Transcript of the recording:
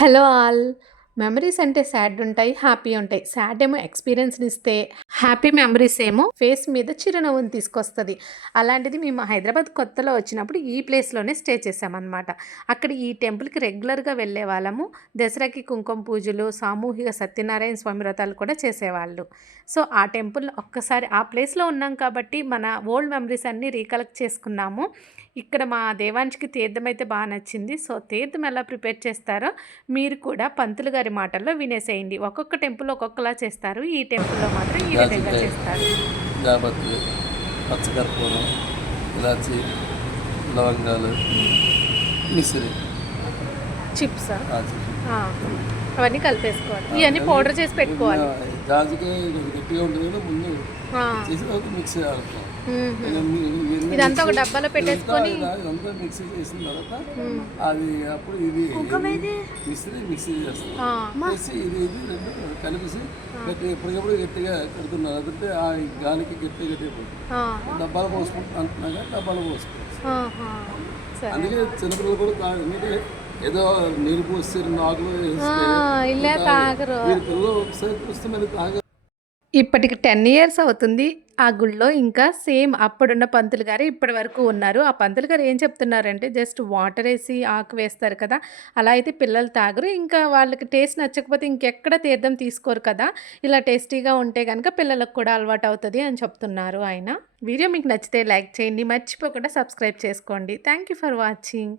Hello all. Memories అంటే sad ఉంటాయి, happy ఉంటాయి. సాడ్ ఏమో ఎక్స్‌పీరియన్స్‌ని ఇస్తే, హ్యాపీ మెమరీస్ ఏమో ఫేస్ మీద చిరునవ్వుని తీసుకొస్తది. అలాంటిది మేము హైదరాబాద్ కొత్తలో వచ్చినప్పుడు ఈ ప్లేస్‌లోనే స్టే చేశామనమాట. అక్కడ ఈ టెంపుల్‌కి రెగ్యులర్‌గా వెళ్ళేవాళ్ళము. దసరాకి కుంకుమ పూజలు, సామూహిక సత్యనారాయణ స్వామి వ్రతాలు కూడా చేసేవాళ్ళు. సో, ఆ టెంపుల్‌లో ఒక్కసారి ఆ ప్లేస్‌లో ఉన్నాం కాబట్టి మన ఓల్డ్ మెమరీస్ అన్నీ రీకలెక్ట్ చేసుకున్నాము. ఇక్కడ మా దేవాంష్‌కి తీర్థం అయితే బా నచ్చింది. సో, తీర్థం ఎలా ప్రిపేర్ చేస్తారో మీరు కూడా పంతులు గారి మాటల్లో వినేసేయండి. ఒక్కొక్క టెంపుల్ ఒక్కొక్కలా చేస్తారు. ఈ టెంపుల్‌లో మాత్రం ఈ విధంగా జాజికాయ, చేస్తారు. జాపత్రి, పచ్చకర్పూరం, ఇలాచి, లవంగాలు, మిసిరి. చిప్సా? చిప్స్. ఆ! అవన్నీ కలిపేసుకోవాలి. ఇయన్నీ పౌడర్ చేసి పెట్టుకోవాలి. జాజికాయ కొంచెం గట్టిగా ఉంటుంది కదా ముందు ఆ! చేసి తర్వాత మిక్సీ ఆడుతాం. హుహు. ఇవన్నీ ఇదంతా ఒక మిక్సీ డబ్బాలో పెట్టేసుకొని ఇదంతా మిక్సీ చేసిన తర్వాత హ్మ్. అది అప్పుడు ఇది మిక్సీ చేస్తాం. ఆ! చేసి ఇది రెండు కలిపేసి గట్టి ఎప్పటికప్పుడు గట్టిగా కడుతున్నారు. అదంటే ఆ గాలికి గట్టిగా పోతుంది. ఆ! డబ్బాలు పోసుకుంటూ అంటున్నాగా డబ్బాలు పోసుకోవచ్చు. ఆహా! సరే. అందుకే చిన్నపిల్లలు కూడా ఎందుకంటే ఏదో నీళ్ళు పోసి ఆకులు ఆ! వేస్తే ఇలా తాగరు. వీరి పిల్లలు ఒకసారి చూస్తే మరి తాగ ఇప్పటికి 10 ఇయర్స్ అవుతుంది. ఆ గుడిలో ఇంకా సేమ్ అప్పుడున్న పంతులు గారే ఇప్పటి వరకు ఉన్నారు. ఆ పంతులు గారు ఏం చెప్తున్నారంటే జస్ట్ వాటరేసి ఆకు వేస్తారు కదా! అలా అయితే పిల్లలు తాగరు. ఇంకా వాళ్ళకి టేస్ట్ నచ్చకపోతే ఇంకెక్కడ తీర్థం తీసుకోరు కదా! ఇలా టేస్టీగా ఉంటే గనక పిల్లలకు కూడా అలవాటవుతది అని చెప్తున్నారు ఆయన. వీడియో మీకు నచ్చితే లైక్ చేయండి. మర్చిపోకుండా సబ్స్క్రైబ్ చేసుకోండి. Thank you for watching.